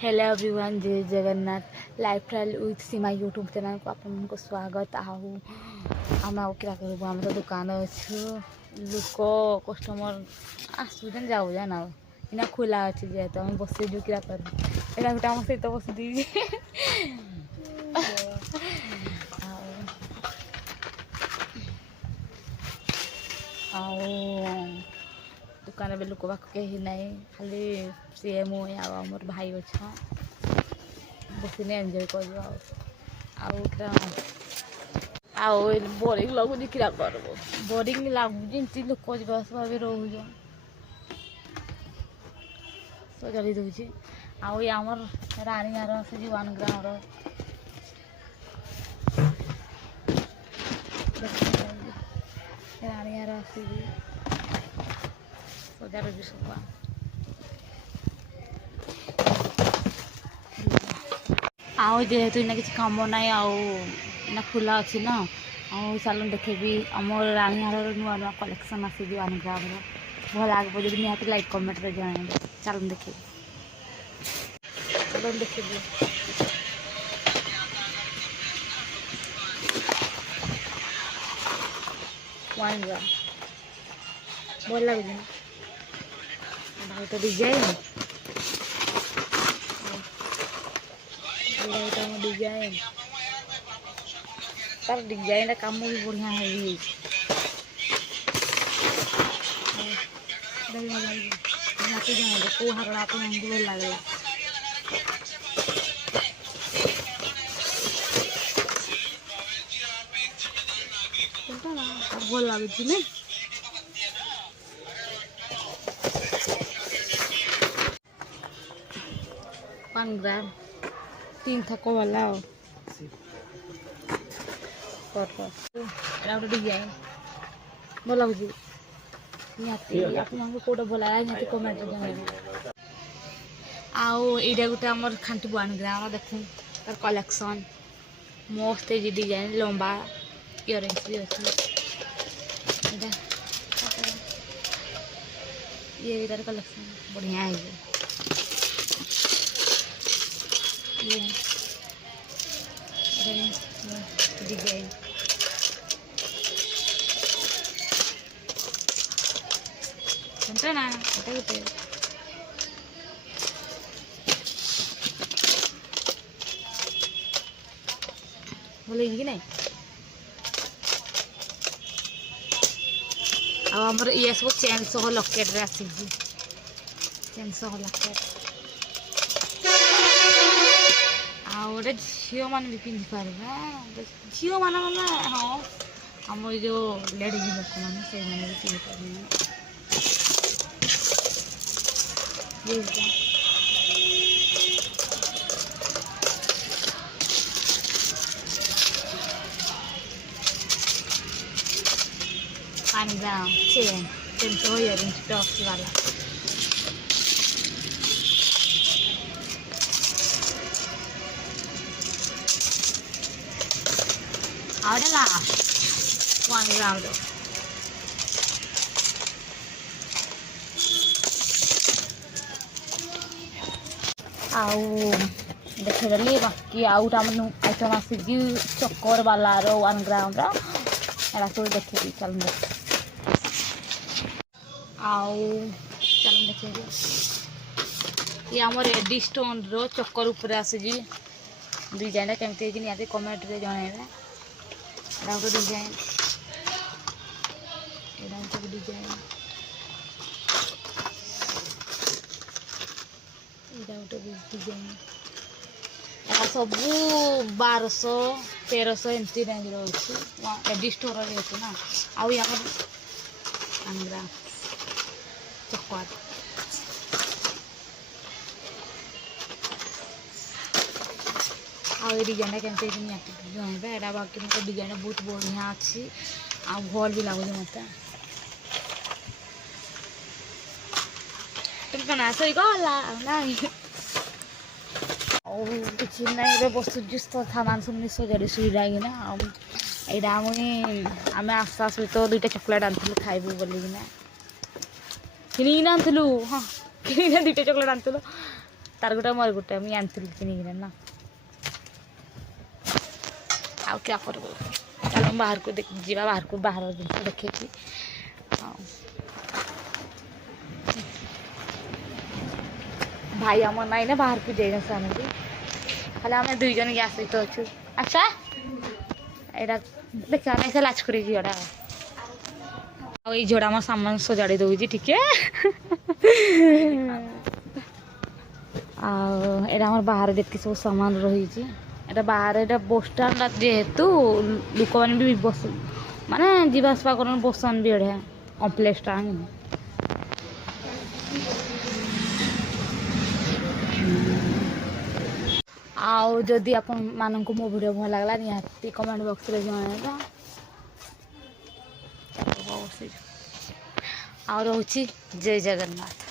Hello everyone, जय Jagannath. Lifestyle with Seema YouTube channel को आपको स्वागत। आम क्या करूँ, आम तो दुकान अच्छु लोक कस्टमर आसुन जाऊन आ इना खोला अच्छे जेहतु आम बसू क्या कर गोटे आम सहित बस दी दुकान में लोक बाक कहीं ना खाली सी मुझे आमर भाई अच्छा बसिने एंजॉय कर बोरिंग लगुच क्या कर बोरिंग लगुच लोक बस भाव रोज सजाड़ी दूसरी आमर राणी यार से 1 ग्राम राणी यार आस सजाड़ी सब जेहेतु इना किसी कम ना इना खुला अच्छी ना सालन देखेबी आम रानी हार नुआ नुआ कलेक्शन आस 1 ग्राम भल लगे जब निहत लाइक कमेंट जन चलन देखे चलन देखेबी 1 ग्राम भल लगे तो डिजाइन डिजाइन तार डिजाइन काम भी बढ़िया है कौ हारा आप भल लगे भल लगे 1 ग्राम 3 थको वाला गोटे डिजाइन भल लगुच निहती कौटा भल निहती कमेंट जन आईटा गोटे आम खांटी 1 ग्राम देख तार कलेक्शन मस्त है डिजाइन लंबा इयरिंग्स भी अच्छे ये भी तार कलेक्शन बढ़िया है डिजाइन ना गोटे भल कि ना आमर ये सब चेन सह लकेट आसी चेन सह लकेट गोटे झील मैंने भी पिंधि पारे झील मान हाँ आम जो लेडीज लोक मैंने से भी पिंधि पारे चेन चेन सह इयरिंग्स टॉप्स वाला लास्ट 1 ग्राम देखेदेली बाकी आउटा आइटम आसी चक्कर वाला 1 ग्राम सब देखे चल चल देखे ये आम रेडी स्टोन रो चक्कर उपर आसी डिजाइन केमती निहती कमेंट रे जन गोटे डिजाइन यहाँ गोटे डिजाइन यहाँ गोटे डिजाइन सब 1200 1300 एमती रेंज रोचे एडी स्टोर जेहतु ना आउ यहाँ 1 ग्राम चक्कर आउ डिजाइन केमती निहती जनइबे एटा बाकी मतलब डिजाइन बहुत बढ़िया अच्छी आ भल भी लगुच मत कना सही गला ना किसी ना बसुजुस तो सामान सब सजाड़ी सुईरागिना यहाँ आम आसा सहित 2टा चॉकलेट आनी खाइबू बोलिकिना किना आनलु हाँ कि 2टा चॉकलेट आनलु तार गोटे मोर गोटे मुझे आनी किनिक ना आउ क्या कर चलो बाहर को जा बाहर को बाहर जिन देखे भाई आम नाई ना बाहर को जाइना से खाली आम दुई जन गैस सहित अच्छु अच्छा यहाँ देखा नहीं से लाच कर झीड़ा आई झीड़ा आम सामान सजाड़ी दूसरी ठीक है आम बाहर देखिए सब सामान रही बाहर यहाँ बस स्टाण्ड जेहेतु लोक मैंने भी बस माने जावासवा कर बसन भी एढ़े कम्प्लेक्स टा आउ जदि आपण मानक मो वीडियो भल लगला निहाती कमेंट बॉक्स रे जणाइबा आ रोची जय जगन्नाथ।